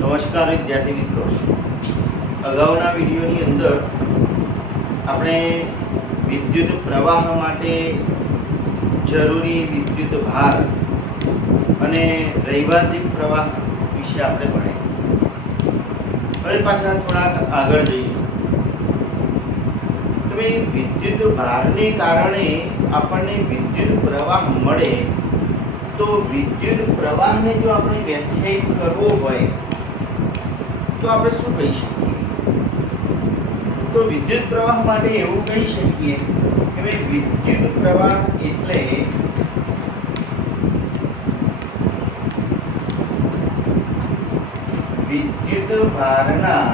નમસ્કાર વિદ્યાર્થી મિત્રો, અગાઉના વિડીયોની અંદર આપણે વિદ્યુત પ્રવાહ માટે જરૂરી વિદ્યુત ભાર અને રૈવાસિક પ્રવાહ વિશે આપણે ભણ્યા. હવે પાછા થોડાક આગળ જઈશું. તો વિદ્યુત ભારને કારણે આપણને વિદ્યુત પ્રવાહ મળે તો વિદ્યુત પ્રવાહને જો આપણે વ્યાખ્યાયિત કરવો હોય તો આપણે શું કહી શકીએ? તો વિદ્યુત પ્રવાહ માટે એવું કહી શકીએ કે વિદ્યુત પ્રવાહ એટલે વિદ્યુત ભારના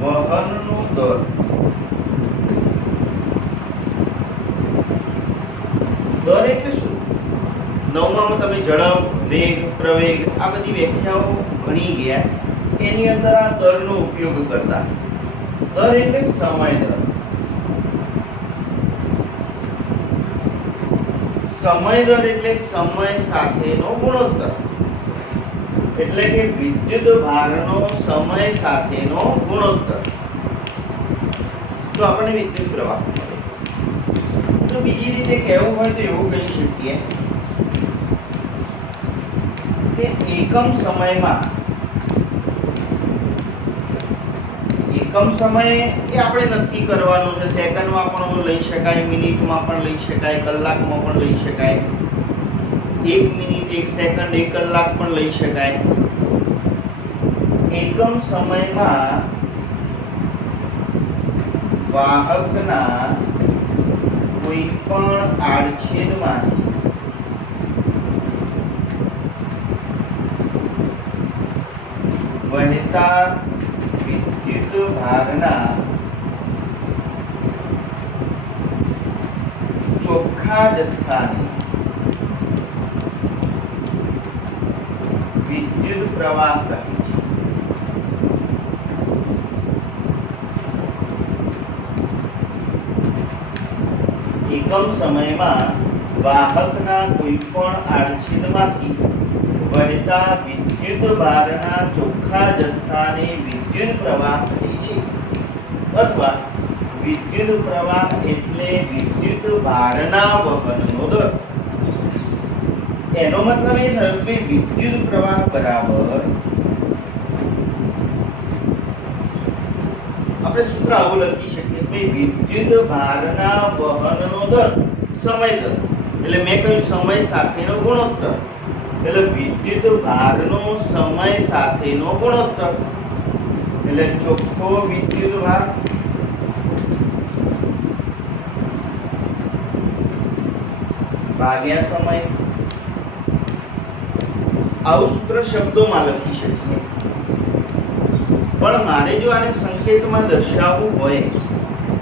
વહનનો દર. દર એટલે શું? નવમામાં તમે ઝડપ, વેગ, પ્રવેગ આ બધી વ્યાખ્યાઓ ભણી ગયા. એની અંદર આ દરનો ઉપયોગ કરતા. દર એટલે સમય દર. સમય દર એટલે સમય સાથેનો ગુણોત્તર. એટલે કે વિદ્યુત ભારનો સમય સાથેનો ગુણોત્તર. તો આપણને વિદ્યુત પ્રવાહ મળે. તો બીજી રીતે કહેવું હોય તો એવું કહી શકીએ કે એકમ સમયે એ આપણે નક્કી કરવાનું છે. સેકન્ડમાં પણ લઈ શકાય, મિનિટમાં પણ લઈ શકાય, કલાકમાં પણ લઈ શકાય, 1 મિનિટ, 1 સેકન્ડ, 1 કલાક પણ લઈ શકાય. એકમ સમયમાં વાહકના કોઈ પણ આડછેદમાંથી વહેતા વિદ્યુત ભારના ચોખ્ખા જથ્થાને વિદ્યુત પ્રવાહ કહે છે. એકમ સમયમાં વાહકના કોઈ પણ આડછેદમાંથી વહેતા વિદ્યુત ભારના ચોખ્ખા જથ્થાને વિદ્યુત પ્રવાહ કહે છે. અથવા વિદ્યુત પ્રવાહ એટલે વિદ્યુત ભારના વહનનો દર. એનો મતલબ એ થયો કે વિદ્યુત પ્રવાહ બરાબર આપણે સૂત્ર આવું લખી શકીએ કે વિદ્યુત ભારના વહનનો દર સમય દર. એટલે મેં કહ્યું સમય સાથેનો ગુણોત્તર. એટલે વિદ્યુત ભારનો સમય સાથેનો ગુણોત્તર એટલે ચોખ્ખો વિદ્યુત ભાર ભાગ્યા સમય. આવું સૂત્ર શબ્દોમાં લખી શકીએ. પણ મારે જો આને સંકેતમાં દર્શાવવું હોય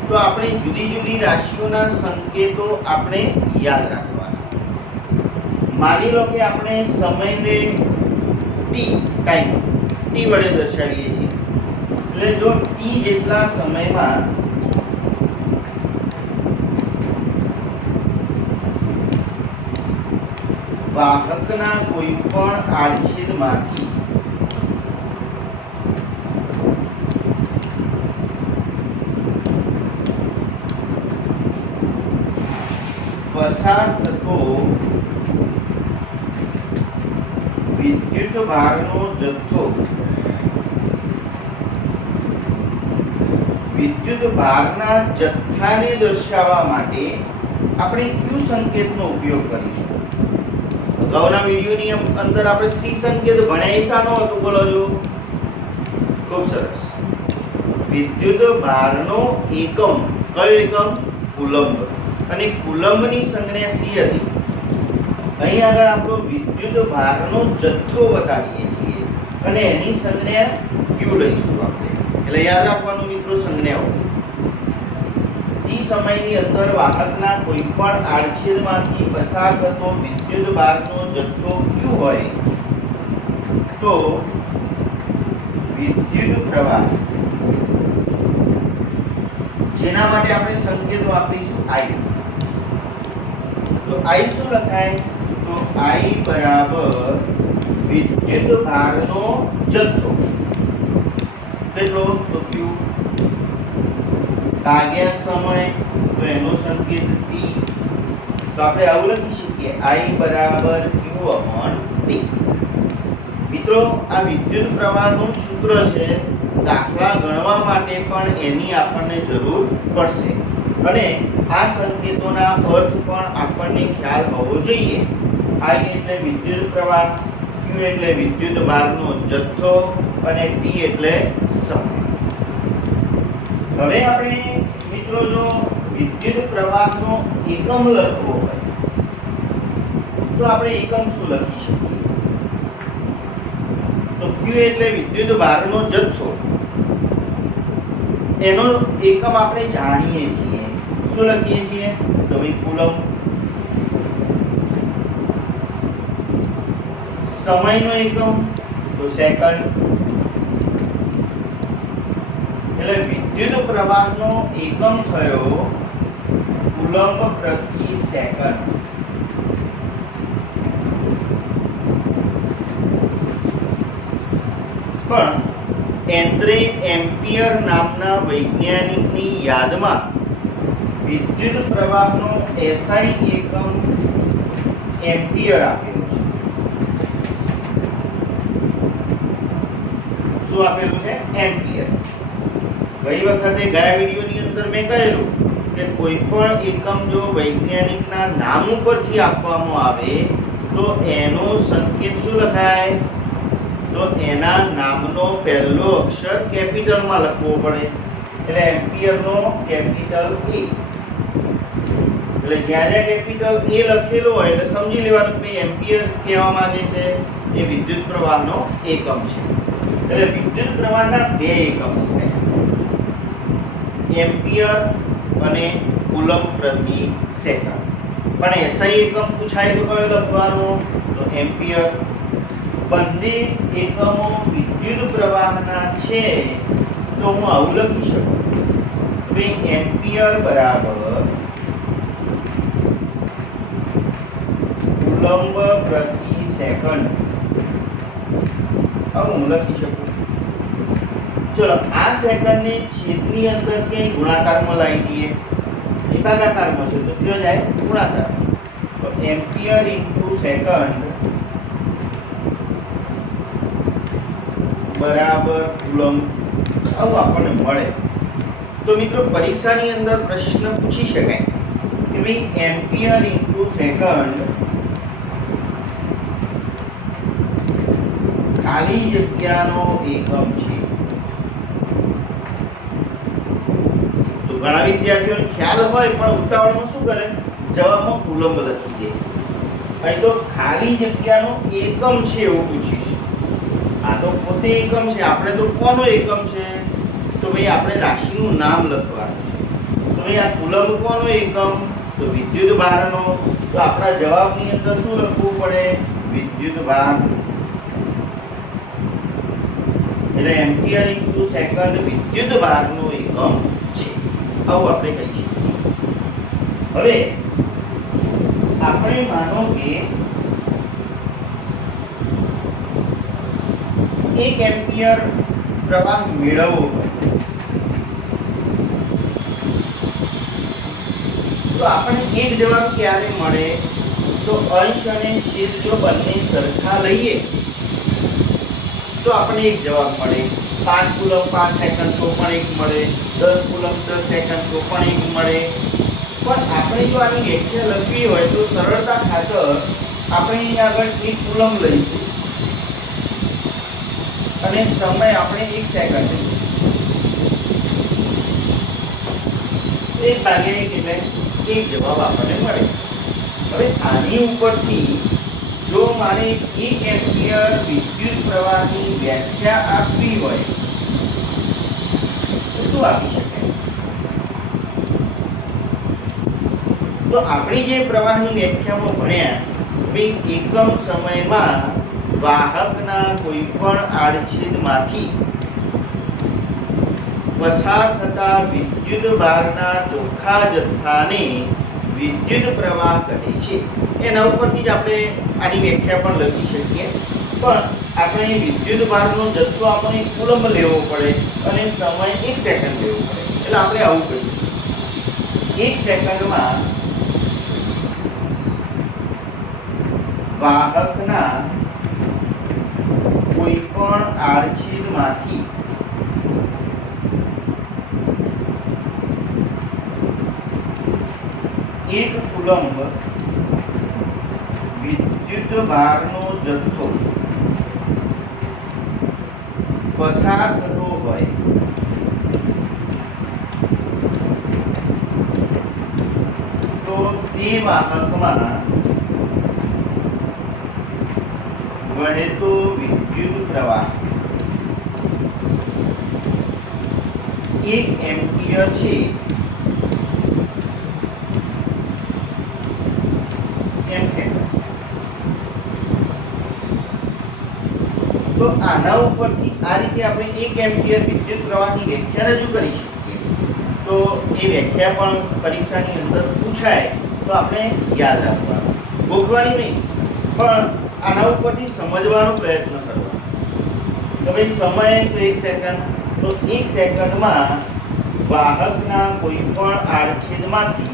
તો આપણે જુદી જુદી રાશિઓના સંકેતો આપણે યાદ રાખવાના. માની લો કે આપણે સમયને ટાઈમ વડે દર્શાવીએ છીએ. એટલે જો ટી જેટલા સમયમાં વાહકના કોઈ પણ આડછેદમાંથી પસાર થતો વિદ્યુત ભારનો જથ્થો વિદ્યુત ભારના જથ્થાને દર્શાવવા માટે આપણે કયું સંકેતનો ઉપયોગ કરીશું? અગાઉના વિડીયોની અંદર આપણે સી સંકેત ભણ્યા. એ શાનો હતો બોલો જો? ખૂબ સરસ. વિદ્યુત ભારનો એકમ કયો એકમ? કુલંબ. અને કુલંબની સંજ્ઞા સી હતી. અહીં આગળ આપણો વિદ્યુત ભારનો જથ્થો બતાવીએ છીએ અને એની સંજ્ઞા ક્યુ લઈશું આપણે. એટલે યાદ રાખવાનું મિત્રો સંજ્ઞાઓ. ટી સમયની અંદર વાહકના કોઈ પણ આડછેદમાંથી પસાર થતો વિદ્યુત ભારનો જથ્થો ક્યુ હોય તો વિદ્યુત પ્રવાહ, જેના માટે આપણે સંકેત વાપરીશું I. તો I શું લખાય? તો I બરાબર વિદ્યુત ભારનો જથ્થો કેટલો તો q ભાગ્યા સમય તો એનો સંકેત t તો આપણે આવું લખી શકીએ I બરાબર q t મિત્રો આ વિદ્યુત પ્રવાહનું સૂત્ર છે દાખલા ગણવા માટે પણ એની આપણને જરૂર પડશે અને આ સંકેતોના અર્થ પણ આપણને ખ્યાલ હોવો જોઈએ I એટલે વિદ્યુત પ્રવાહ q એટલે વિદ્યુત ભારનો જથ્થો અને t એટલે સમય હવે આપણે મિત્રો જો વિદ્યુત પ્રવાહનો એકમ લખવો હોય તો આપણે એકમ શું લખી શકીએ તો q એટલે વિદ્યુત ભારનો જથ્થો એનો એકમ આપણે જાણીએ છીએ શું લખીએ છીએ તો ભાઈ કુલમ સમયનો એકમ તો સેકન્ડ એટલે વિદ્યુત પ્રવાહનો એકમ થયો કુલમ્બ પ્રતિ સેકન્ડ પણ એન્દ્રે એમ્પિયર નામના વૈજ્ઞાનિકની યાદમાં વિદ્યુત પ્રવાહનો SI એકમ એમ્પિયર આપેલું છે શું આપેલું છે એમ્પિયર ગઈ વખતે ગયા વિડિયોની અંદર મેં કહેલું કે કોઈ પણ એકમ જો વૈજ્ઞાનિકના નામ ઉપરથી આપવામાં આવે તો એનો સંકેત શું લખાય તો એના નામનો પહેલો અક્ષર કેપિટલમાં લખવો પડે એટલે એમ્પિયરનો કેપિટલ A એટલે જ્યારે કેપિટલ A લખેલો હોય એટલે સમજી લેવાનું કે એમ્પિયર કહેવા માંગે છે એ વિદ્યુત પ્રવાહનો એકમ છે એટલે વિદ્યુત પ્રવાહના બે એકમો થાય એમ્પિયર અને કુલમ્બ પ્રતિ સેકન્ડ પણ SI એકમ પૂછાય તો કયો લખવાનો તો એમ્પિયર બંને એકમો વિદ્યુત પ્રવાહના છે તો હું આવું લખી શકું કે એમ્પિયર બરાબર કુલમ્બ પ્રતિ સેકન્ડ હવે હું લખી શકું ચલો આ સેકન્ડને છેદની અંદરથી અહીં ગુણાકારમાં લાવી દઈએ એ ભાગાકારમાં છે તો કયો જાય ગુણાકાર તો એમ્પિયર ઇન્ટુ સેકન્ડ બરાબર કુલમ્બ આવું આપણને મળે તો મિત્રો પરીક્ષાની અંદર પ્રશ્ન પૂછી શકાય કે ભાઈ એમ્પિયર ઇન્ટુ સેકન્ડ ખાલી જગ્યાનો એકમ છે તો ઘણા વિદ્યાર્થીઓને ખ્યાલ હોય પણ ઉતાવળમાં શું કરે જવાબમાં કુલમ્બ લખી દે અહીં તો ખાલી જગ્યાનો એકમ છે એવું પૂછીશ આ તો પોતે એકમ છે આપણે તો કોનો એકમ છે તો ભાઈ આપણે રાશિનું નામ લખવાનું તો ભાઈ આ કુલમ્બ કોનો એકમ તો વિદ્યુત ભારનો તો આપણા જવાબની અંદર શું લખવું પડે વિદ્યુત ભાર એટલે એમ્પિયર ઇન્ટુ સેકન્ડ વિદ્યુત ભારનો એકમ છે આવું આપણે કહી શકીએ હવે આપણે માનો કે 1 એમ્પિયર પ્રવાહ મેળવવો હોય તો આપણને એક જવાબ ક્યારે મળે તો અંશ અને છેદ જો બંને સરખા લઈએ તો આપણને એક જવાબ મળે 5 કુલમ્બ 5 સેકન્ડ તો પણ એક મળે 10 કુલમ્બ 10 સેકન્ડ તો પણ એક મળે પણ આપણે જો આની વ્યાખ્યા લખવી હોય તો સરળતા ખાતર આપણે અહીં આગળ 1 કુલમ્બ લઈશું અને સમય આપણે 1 સેકન્ડ એક ભાગે એટલે એક જવાબ આપણને મળે હવે આની ઉપરથી જો મારે 1 એમ્પિયર વિદ્યુત પ્રવાહની વ્યાખ્યા આપવી હોય તો શું આપી શકાય તો આપણી જે પ્રવાહની વ્યાખ્યામાં ભણ્યા ભાઈ એકમ સમયમાં વાહકના કોઈ પણ આડછેદમાંથી પસાર થતા વિદ્યુત ભારના ચોખ્ખા જથ્થાને વિદ્યુત પ્રવાહ કહે છે। એના ઉપરથી જ આપણે આની વ્યાખ્યા પણ લખી શકીએ, પણ આપણે વિદ્યુત ભારનો જથ્થો આપણે કુલંબ લેવો પડે અને સમય 1 સેકન્ડ લેવો પડે, એટલે આપણે આવું કરીશું। 1 સેકન્ડમાં વાહકના કોઈ પણ આડછેદમાંથી એક કુલંબ વિદ્યુત ભારનો જથ્થો પસાર થતો હોય તો તે વાહકમાં વહેતો વિદ્યુત પ્રવાહ 1 એમ્પિયર છે એમ કહેવાય। તો આના ઉપરથી આ રીતે આપણે 1 એમ્પિયર વિદ્યુત પ્રવાહની વ્યાખ્યા રજૂ કરી શકીએ। તો એ વ્યાખ્યા પણ પરીક્ષાની અંદર પૂછાય તો આપણે યાદ રાખવાનું, ગોખવાની નહીં, પણ આના ઉપરથી સમજવાનો પ્રયત્ન કરવાનો। તો ભાઈ સમય તો 1 સેકન્ડ, તો 1 સેકન્ડમાં વાહકના કોઈ પણ આડછેદમાંથી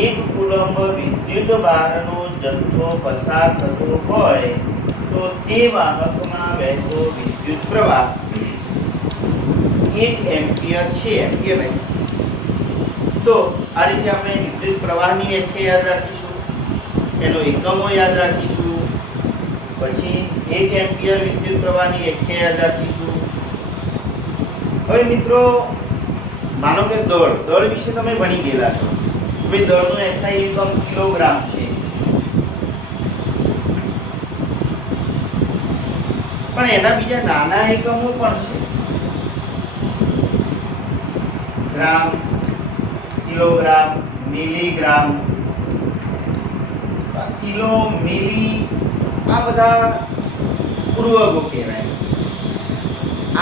1 કુલંબ વિદ્યુત ભારનો જથ્થો પસાર થતો હોય તો તે વાહકમાં વહેતો વિદ્યુત પ્રવાહ 1 એમ્પિયર છે એમ કહેવાય। તો આ રીતે આપણે વિદ્યુત પ્રવાહની વ્યાખ્યા યાદ રાખીશું, એનો એકમો યાદ રાખીશું, પછી 1 એમ્પિયર વિદ્યુત પ્રવાહની વ્યાખ્યા યાદ રાખીશું। હવે મિત્રો માનો કે દળ વિશે તમે ભણી ગયેલા છો, ભાઈ દળનો SI એકમ કિલોગ્રામ છે, પણ એના બીજા નાના એકમો પણ છે, ગ્રામ, કિલોગ્રામ, મિલીગ્રામ, કિલો, મિલી, આ બધા પૂર્વકો કહેવાય।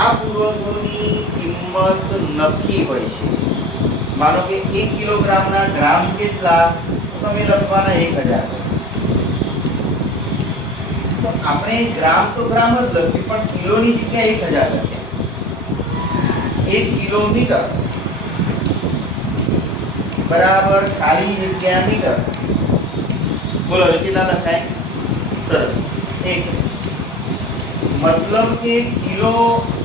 આ પૂર્વકોની કિંમત નક્કી હોય છે। માનો કે 1 કિલોગ્રામના ગ્રામ કેટલા, તમે લખવાના 1000। તો આપણે ગ્રામ તો ગ્રામ જ લખીએ, પણ કિલોની જગ્યાએ 1000 લખ્યા। 1 કિલોમીટર બરાબર ખાલી જગ્યા મીટર, બોલો કેટલા લખાય? સરસ, 1। મતલબ કે કિલો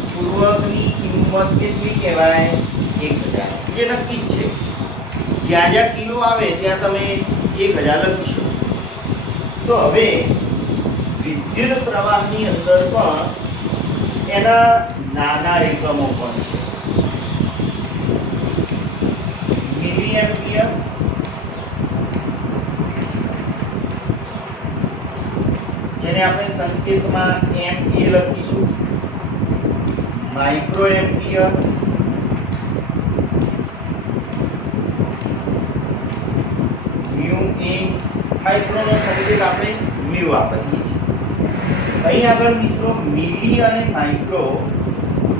પૂર્વકની કિંમત કેટલી કહેવાય? 1000, જે નક્કી જ છે। જ્યાં જ્યાં કિલો આવે ત્યાં તમે 1000 લખીશું। તો હવે વિદ્યુત પ્રવાહની અંદર પણ એના નાના એકમો પણ છે। મિલી એમ્પિયર, જેને આપણે સંકેતમાં MA લખીશું, માઇક્રો એમ્પિયર, મ્યુ એ, માઇક્રોનો સંકેત આપણે મ્યુ વાપરીએ છીએ। અહીં આગળ મિત્રો મિલી અને માઇક્રો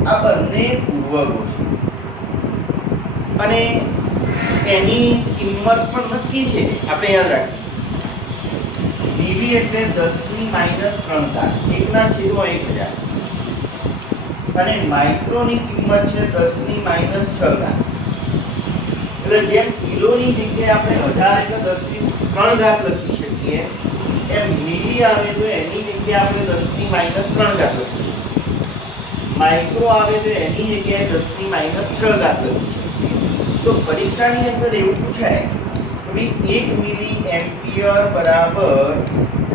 આ બંને પૂર્વકો છે અને એની કિંમત પણ નક્કી છે, આપણે યાદ રાખીએ। મિલી એટલે 10⁻³ 1/1000 અને માઇક્રોની કિંમત છે 10⁻⁶। એટલે જેમ કિલોની જગ્યાએ આપણે 1000 એટલે 10⁻³ લખી શકીએ, એમ મિલી આવે તો એની જગ્યાએ આપણે 10⁻³ લખીએ, માઇક્રો આવે તો એની જગ્યાએ 10⁻⁶ લખીએ। તો પરીક્ષાની અંદર એવું પૂછાય કે ભાઈ 1 મિલી એમ્પિયર બરાબર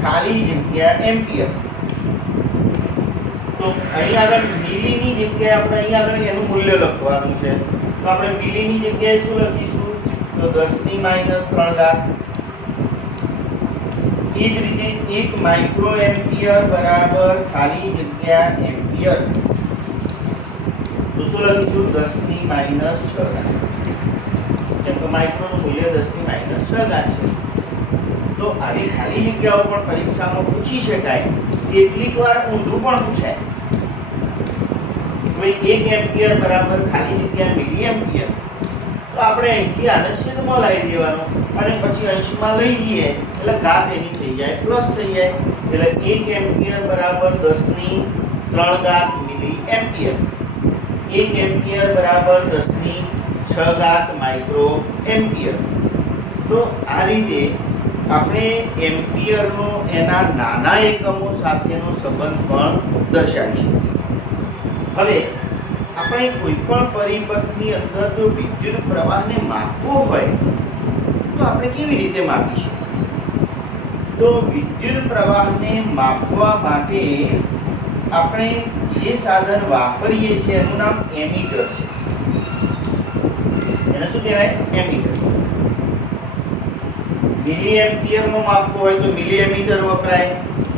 ખાલી જગ્યા એમ્પિયર। તો અહીં આગળ મિલીની જગ્યાએ આપણે અહીં આગળ એનું મૂલ્ય લખવાનું છે, તો આપણે મિલીની જગ્યાએ શું લખીશું? તો 10⁻�3। એ જ રીતે 1 માઇક્રો એમ્પિયર બરાબર ખાલી જગ્યા એમ્પિયર, તો શું લખીશું? 10⁻⁶। કેમ કે માઇક્રોનું મૂલ્ય 10⁻⁶ છે। તો આવી ખાલી જગ્યાઓ પણ પરીક્ષામાં પૂછી શકાય, કેટલીક વાર ઊંધું પણ પૂછાય। તો 1 એમ્પિયર બરાબર ખાલી જગ્યા મિલી એમ્પિયર, તો તો આપણે અહીંથી આને છેદમાં લાવી દેવાનો અને પછી અંશમાં લઈ જઈએ એટલે ઘાત એની થઈ જાય પ્લસ થઈ જાય એટલે 1 એમ્પિયર બરાબર 10 ની 3 ઘાત મિલી એમ્પિયર 1 એમ્પિયર બરાબર 10 ની 6 ઘાત માઇક્રો એમ્પિયર। તો આ રીતે આપણે એમ્પિયરનો એના નાના એકમો સાથેનો સંબંધ પણ દર્શાવી શકીએ। હવે આપણે કોઈ પણ પરિપથની અંદર જો વિદ્યુત પ્રવાહને માપવો હોય તો આપણે કેવી રીતે માપી શકીએ? તો વિદ્યુત પ્રવાહને માપવા માટે આપણે જે સાધન વાપરીએ છીએ એનું નામ એમીટર છે। એને શું કહેવાય? એમીટર। મિલી એમ્પિયરમાં માપવું હોય તો મિલી એમીટર વપરાય,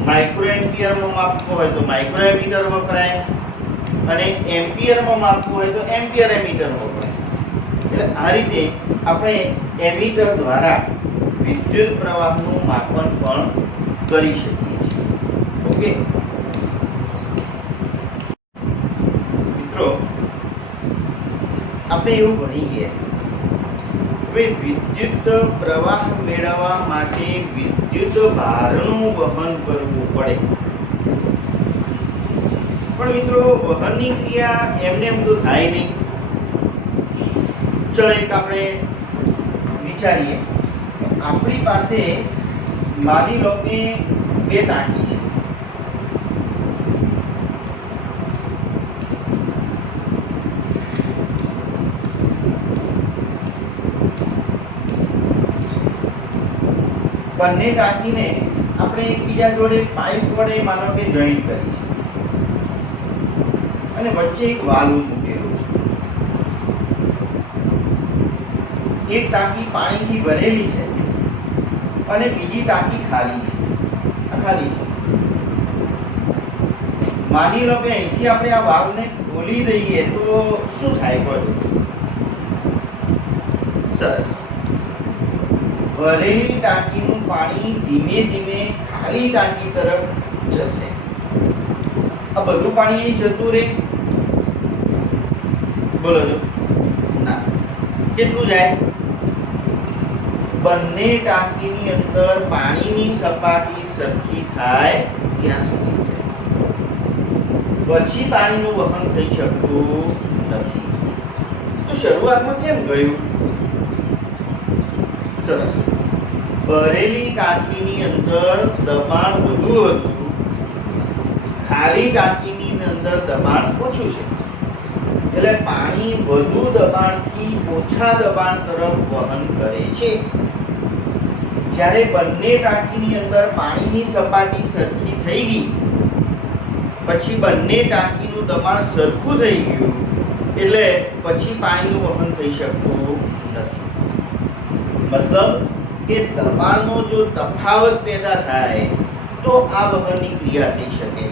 માઇક્રો એમ્પિયરમાં માપવું હોય તો માઇક્રો એમીટર વપરાય અને એમ્પિયરમાં માપવું હોય તો એમ્પિયર એમીટર વપરાય। એટલે આ રીતે આપણે એમીટર દ્વારા વિદ્યુત પ્રવાહનું માપન પણ કરી શકીએ છીએ। ઓકે મિત્રો, આપણે એવું ભણી ગયા હવે વિદ્યુત પ્રવાહ મેળવવા માટે વિદ્યુત ભારનું વહન કરવું પડે। પણ મિત્રો, વહનની ક્રિયા એમને એમ તો થાય નહીં। ચલો એક આપણે વિચારીએ, આપણી પાસે માની લો કે 2 ટાંકી છે। બંને ટાંકીને આપણે એકબીજા જોડે પાઇપ વડે માનો કે જોઈન્ટ કરી છે અને વચ્ચે એક વાલ્વ મૂકેલું છે। એક ટાંકી પાણીથી ભરેલી છે અને બીજી ટાંકી ખાલી છે। માની લો કે અહીંથી આપણે આ વાલ્વને ખોલી દઈએ તો શું થાય? કહો સરસ, ભરેલી ટાંકીનું પાણી ધીમે ધીમે ખાલી ટાંકી તરફ જશે। આ બધું પાણી અહીં જતું રહે? બોલો જો ના, કેટલું જાય? બંને ટાંકીની અંદર પાણીની સપાટી સરખી થાય ત્યાં સુધી જાય, પછી પાણીનું વહન થઈ શકતું નથી। તો શરૂઆતમાં કેમ ગયું? સરસ, ભરેલી ટાંકીની અંદર દબાણ વધુ હતું, ખાલી ટાંકીની અંદર દબાણ ઓછું છે એટલે પાણી વધુ દબાણથી ઓછા દબાણ તરફ વહન કરે છે। જ્યારે બંને ટાંકીની અંદર પાણીની સપાટી સરખી થઈ ગઈ પછી બંને ટાંકીનું દબાણ સરખું થઈ ગયું એટલે પછી પાણીનું વહન થઈ શકતું નથી। મતલબ કે દબાણનો જો તફાવત પેદા થાય તો આ વહનની ક્રિયા થઈ શકે।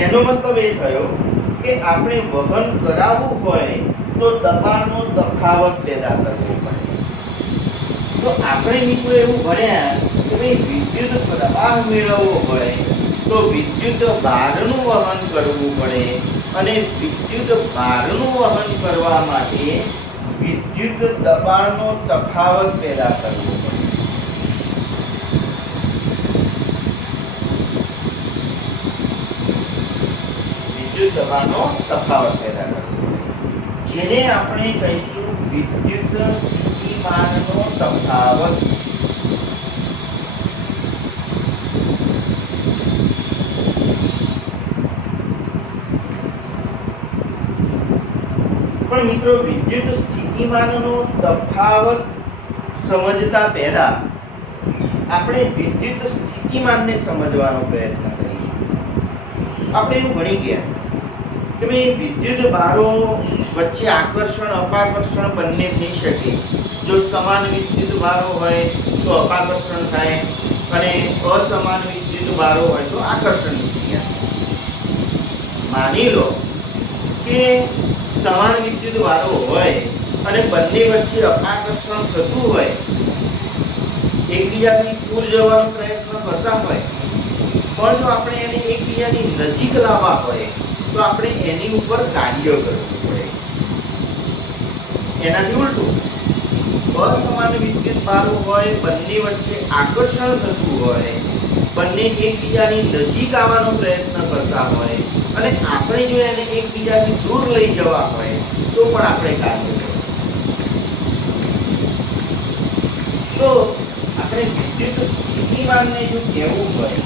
એનો મતલબ એ થયો કે આપણે વહન કરાવવું હોય તો દબાણનો તફાવત પેદા કરવો પડે। તો આપણે મિત્રો એવું ભણ્યા કે ભાઈ વિદ્યુત પ્રવાહ મેળવવો હોય તો વિદ્યુત ભારનું વહન કરવું પડે અને વિદ્યુત ભારનું વહન કરવા માટે વિદ્યુત દબાણનો તફાવત પેદા કરવો પડે। વિદ્યુત દબાણનો તફાવત પેદા કરવો, જેને આપણે કહીશું વિદ્યુત સ્થિતિમાનનો તફાવત। પણ મિત્રો, વિદ્યુત સ્થિતિમાનનો તફાવત સમજતા પહેલા આપણે વિદ્યુત સ્થિતિમાનને સમજવાનો પ્રયત્ન કરીશું। આપણે એવું ભણી ગયા કે ભાઈ વિદ્યુત ભારો વચ્ચે આકર્ષણ અપાકર્ષણ બંને થઈ શકે। જો સમાન વિદ્યુત ભારો હોય તો અપાકર્ષણ થાય અને અસમાન વિદ્યુત ભારો હોય તો આકર્ષણની ક્રિયા થાય। માની લો કે સમાન વિદ્યુત ભારો હોય અને બંને વચ્ચે અપાકર્ષણ થતું હોય, એકબીજાથી દૂર જવાનો પ્રયત્ન કરતા હોય, પણ જો આપણે એને એકબીજાની નજીક લાવવા હોય તો આપણે એની ઉપર કાર્ય કરવું પડે. એનાથી ઉલટું અસમાન વિદ્યુત ભાર હોય, બંને વચ્ચે આકર્ષણ થતું હોય, બંને એકબીજાની નજીક આવવાનો પ્રયત્ન કરતા હોય અને આપણે જો એને એકબીજાથી દૂર લઈ જવા હોય તો પણ આપણે કાર્ય કરવું. તો આપણે વિદ્યુત સ્થિતિમાનને જો કહેવું હોય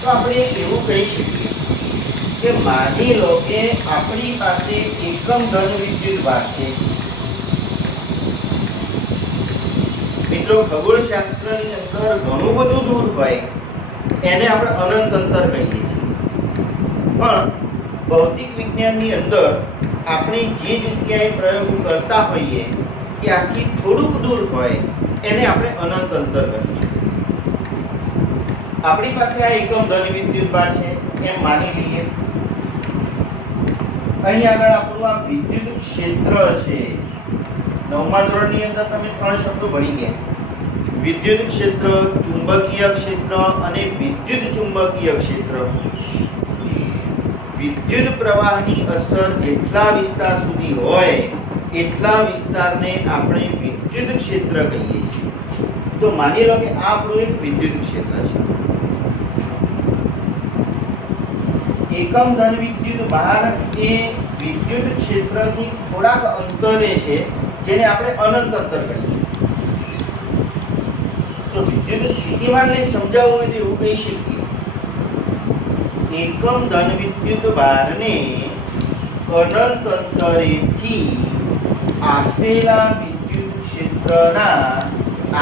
તો આપણે એવું કહી શકીએ કે માની લો કે આપણી પાસે એકમ ધન વિદ્યુત ભાર છે. મિત્રો, ખગોળશાસ્ત્રની અંદર ઘણું બધું દૂર હોય એને આપણે અનંત અંતર કહીએ છીએ, પણ ભૌતિક વિજ્ઞાનની અંદર આપણે જે જગ્યાએ પ્રયોગો કરતા હોઈએ ત્યાંથી થોડુંક દૂર હોય એને આપણે અનંત અંતર કહીશું. આપણી પાસે આ એકમ ધન વિદ્યુત ભાર છે એમ માની લઈએ. અહીં આગળ આપણું આ વિદ્યુત ક્ષેત્ર છે. 9મા ધોરણની અંદર તમે 3 શબ્દો ભણી ગયા: વિદ્યુત ક્ષેત્ર, ચુંબકીય ક્ષેત્ર અને વિદ્યુત ચુંબકીય ક્ષેત્ર. વિદ્યુત પ્રવાહની અસર જેટલા વિસ્તાર સુધી હોય એટલા વિસ્તારને આપણે વિદ્યુત ક્ષેત્ર કહીએ છીએ. તો માની લો કે આ આપણું એક વિદ્યુત ક્ષેત્ર છે. એકમ ધન વિદ્યુત ભાર એ વિદ્યુત ક્ષેત્રથી થોડાક અંતરે છે જેને આપણે અનંત અંતર કહીશું. તો વિદ્યુત સ્થિતિમાનને સમજાવવું હોય તો એવું કહી શકીએ: એકમ ધન વિદ્યુત ભારને અનંત અંતરેથી આપેલા વિદ્યુત ક્ષેત્રના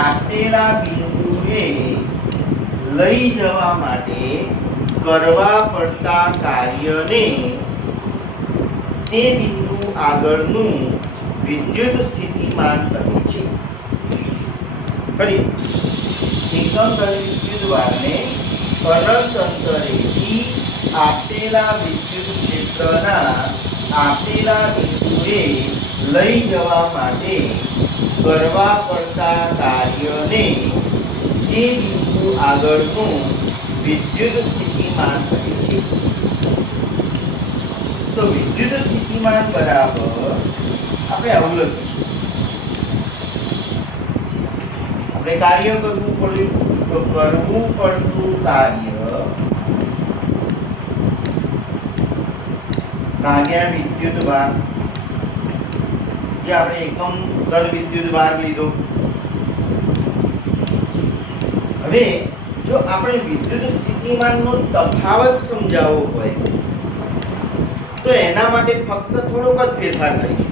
આપેલા બિંદુએ લઈ જવા માટે કરવા પડતા કાર્યને તે બિંદુ આગળનું વિદ્યુત સ્થિતિમાન કહે છે. ફરી, એકમ ધન વિદ્યુત ભારને અનંત અંતરેથી આપેલા વિદ્યુત ક્ષેત્રના આપેલા બિંદુએ લઈ જવા માટે કરવા પડતા કાર્યને તે બિંદુ આગળનું વિદ્યુત સ્થિતિમાન કહે છે. તો વિદ્યુત સ્થિતિમાન બરાબર આપણે આવું લખીશું. આપણે કાર્ય કરવું પડ્યું તો કરવું પડતું કાર્ય ભાગ્યા વિદ્યુત ભાર. જે આપણે એકમ ધન વિદ્યુત ભાર લીધો. હવે જો આપણે વિદ્યુત સ્થિતિમાનનો તફાવત સમજાવવો હોય તો એના માટે ફક્ત થોડોક જ ફેરફાર કરીશું.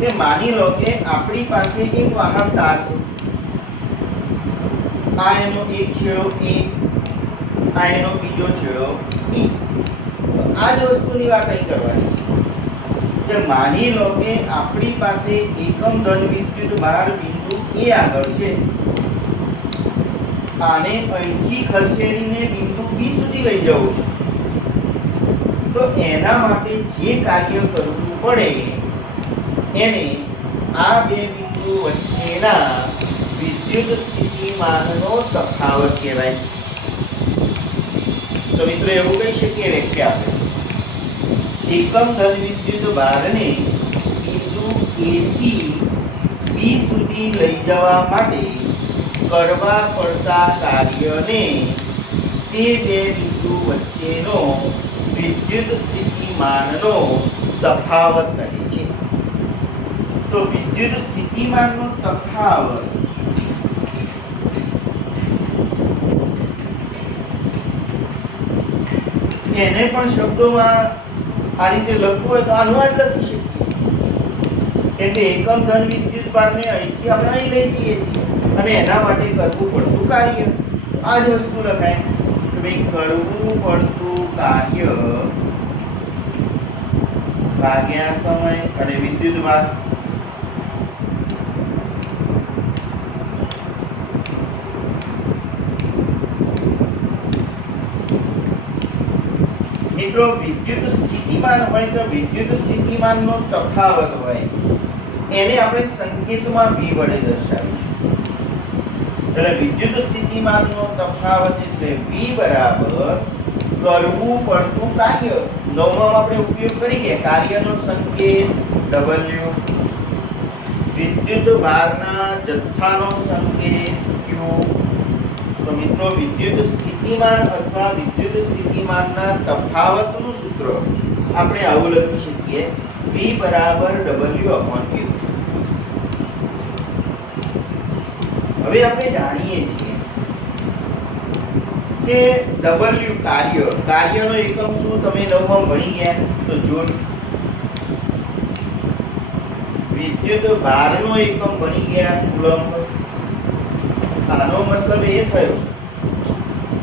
કે માની લો કે આપણી પાસે એક વાહક તાર છે. આ એનો એક છેડો A, આ એનો બીજો છેડો B. તો આ જ વસ્તુની વાત અહીં કરવાની છે. માની લો કે આપણી પાસે એકમ ધન વિદ્યુત ભાર બિંદુ A આગળ છે. આને અહીંથી ખસેડીને બિંદુ B સુધી લઈ જવું છે. તો એના માટે જે કાર્ય કરવું પડે એને આ બે બિંદુ વચ્ચેના વિદ્યુત સ્થિતિમાનનો તફાવત કહેવાય. તો મિત્રો એવું કહી શકીએ વ્યાખ્યા આપણે: એકમ ધન વિદ્યુત ભારને બિંદુ A થી B સુધી લઈ જવા માટે કરવા પડતા કાર્યને તે બે બિંદુ વચ્ચેનો વિદ્યુત સ્થિતિમાનનો તફાવત કહે છે. તો વિદ્યુત સ્થિતિમાનનો તફાવત એને પણ શબ્દોમાં આ રીતે લખવું હોય તો આનું જ લખી શકીએ. એટલે એકમ ધન વિદ્યુત ભારને અહીંથી આપણે અહીં લઈ જઈએ છીએ અને એના માટે કરવું પડતું કાર્ય આ જ વસ્તુ લખાય કે ભાઈ કરવું પડતું કાર્ય ભાગ્યા સમય અને વિદ્યુત ભાર. મિત્રો, વિદ્યુત સ્થિતિમાન હોય તો વિદ્યુત સ્થિતિમાનનો તફાવત હોય એને આપણે સંકેતમાં V વડે દર્શાવીશું. એટલે વિદ્યુત સ્થિતિમાનનો તફાવત એટલે V બરાબર કરવું પડતું કાર્ય. નવમાં આપણે ઉપયોગ કરી ગયા કાર્યનો સંકેત W, વિદ્યુત ભારના જથ્થાનો સંકેત Q. તો મિત્રો વિદ્યુત સ્થિતિમાન અથવા વિદ્યુત સ્થિતિમાનના તફાવતનું સૂત્ર આપણે આવું લખી શકીએ V બરાબર W/Q. હવે આપણે જાણીએ છીએ કે W કાર્યનો એકમ શું તમે નવમાં ભણી ગયા તો જૂલ. વિદ્યુત ભારનો એકમ ભણી ગયા કુલંબ. આનો મતલબ એ થયો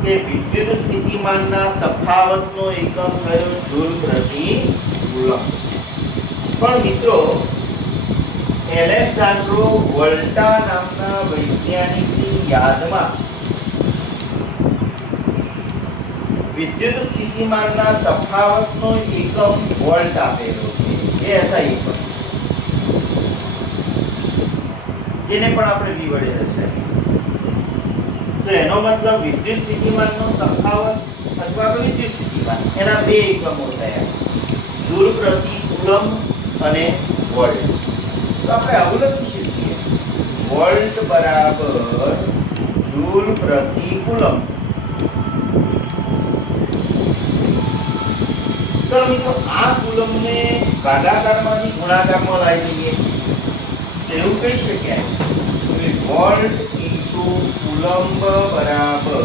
કે વિદ્યુત સ્થિતિમાનના તફાવતનો એકમ થયો જૂલ પ્રતિ કુલંબ. પણ મિત્રો એલેક્ઝાન્ડ્રો વોલ્ટા નામના વૈજ્ઞાનિકની યાદમાં વિદ્યુત સ્થિતિમાનના તફાવતનો એકમ વોલ્ટ આપેલો છે. એ SI એકમ જેને પણ આપણે V વડે દર્શાવીએ. તો એનો મતલબ વિદ્યુત સ્થિતિમાનનો તફાવત અથવા વિદ્યુત સ્થિતિમાન એના બે એકમો થયા જૂલ પ્રતિ કુલંબ અને વોલ્ટ. તો આપણે આવું લખી શકીએ વોલ્ટ બરાબર જૂલ પ્રતિ કુલંબ. તો મિત્રો આ કુલંબને ભાગાકારમાંથી ગુણાકારમાં લાવી દઈએ તો એવું કહી શકાય કે વોલ્ટ ઇન્ટુ કુલંબ બરાબર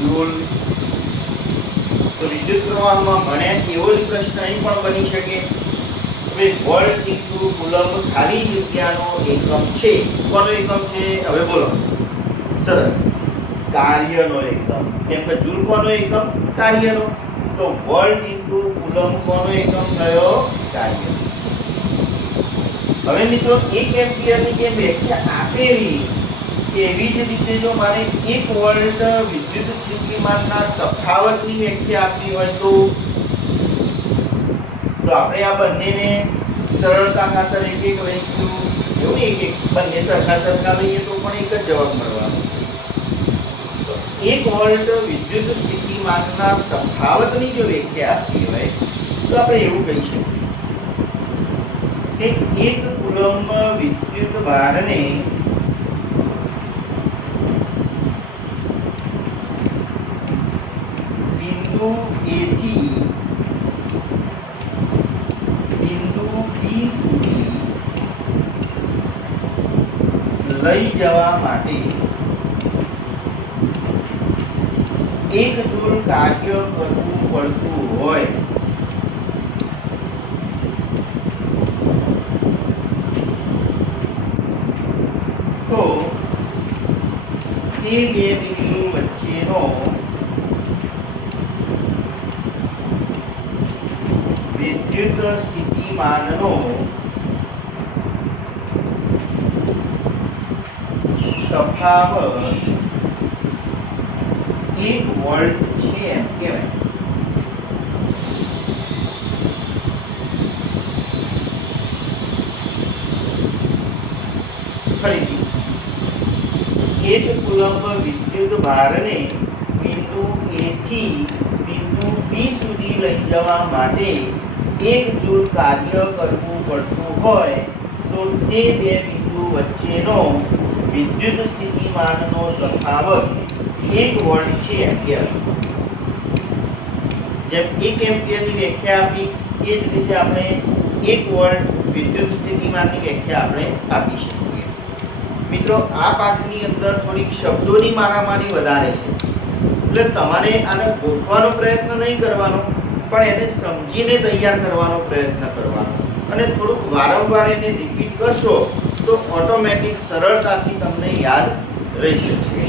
જૂલ. તો વિદ્યુત પ્રવાહમાં ભણ્યા એવો જ પ્રશ્ન અહીં પણ બની શકે. વોલ્ટ ઇન્ટુ કુલંબ ખાલી જગ્યાનો એકમ છે. કોનો એકમ છે? હવે બોલો. સરસ, કાર્યનો એકમ. કેમ કે જૂલ કોનો એકમ? કાર્યનો. તો વોલ્ટ ઇન્ટુ કુલંબ કોનો એકમ થયો? કાર્ય. હવે મિત્રો 1 એમ્પિયરની જે વ્યાખ્યા આપેલી એવી જ રીતે જો મારે 1 વોલ્ટ વિદ્યુત સ્થિતિમાનના તફાવતની વ્યાખ્યા આપવી હોય તો આપણે આ બંનેને સરળતા ખાતર એક લઈશું. એવું નહીં કે બંને સરખા લઈએ તો પણ એક જ જવાબ મળવાનો. 1 વોલ્ટ વિદ્યુત સ્થિતિમાનના તફાવતની જો વ્યાખ્યા આપવી હોય તો આપણે એવું કહી શકીએ કે 1 કુલંબ વિદ્યુત ભારને બિંદુ A થી બિંદુ B સુધી લઈ જવા માટે 1 જૂલ કાર્ય કરવું પડતું હોય તો તે બે બિંદુ વચ્ચેનો વિદ્યુત સ્થિતિમાનનો તફાવત 1 વોલ્ટ છે એમ કહેવાય. ફરીથી 1 કુલંબ વિદ્યુત ભારને બિંદુ A થી બિંદુ B સુધી લઈ જવા માટે 1 જૂલ કાર્ય કરવું પડતું હોય તો તે બે બિંદુ વચ્ચેનો વિદ્યુત સ્થિતિમાનનો તફાવત 1 વોલ્ટ છે એમ્પિયર. જેમ 1 એમ્પિયરની વ્યાખ્યા આપી એ જ રીતે આપણે 1 વોલ્ટ વિદ્યુત સ્થિતિમાનની વ્યાખ્યા આપણે આપી શકીએ. મિત્રો આ પાઠની અંદર થોડીક શબ્દોની મારામારી વધારે છે એટલે તમારે આને ગોઠવાનો પ્રયત્ન નહીં કરવાનો પણ એને સમજીને તૈયાર કરવાનો પ્રયત્ન કરવાનો અને થોડુંક વારંવાર એને રિપીટ કરશો તો ઓટોમેટિક સરળતાથી તમને યાદ રહી શકશે.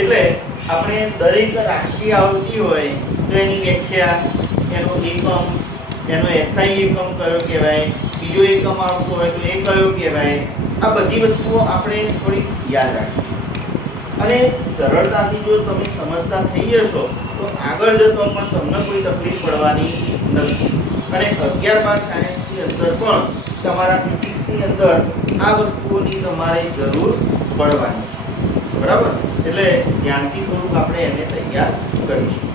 એટલે આપણે દરેક રાશિ આવતી હોય તો એની વ્યાખ્યા, એનો એકમ, એનો SI એકમ કયો કહેવાય, બીજો એકમ આવતો હોય તો એ કયો કહેવાય, આ બધી વસ્તુઓ આપણે થોડી યાદ રાખીશું અને સરળતાથી જો તમે સમજતા થઈ જશો તો આગળ જતો પણ તમને કોઈ તકલીફ પડવાની નથી. અને 11-12 સાયન્સની અંદર પણ તમારા ફિઝિક્સની અંદર આ વસ્તુઓની તમારે જરૂર પડવાની છે. બરાબર, એટલે ધ્યાનથી થોડુંક આપણે એને તૈયાર કરીશું.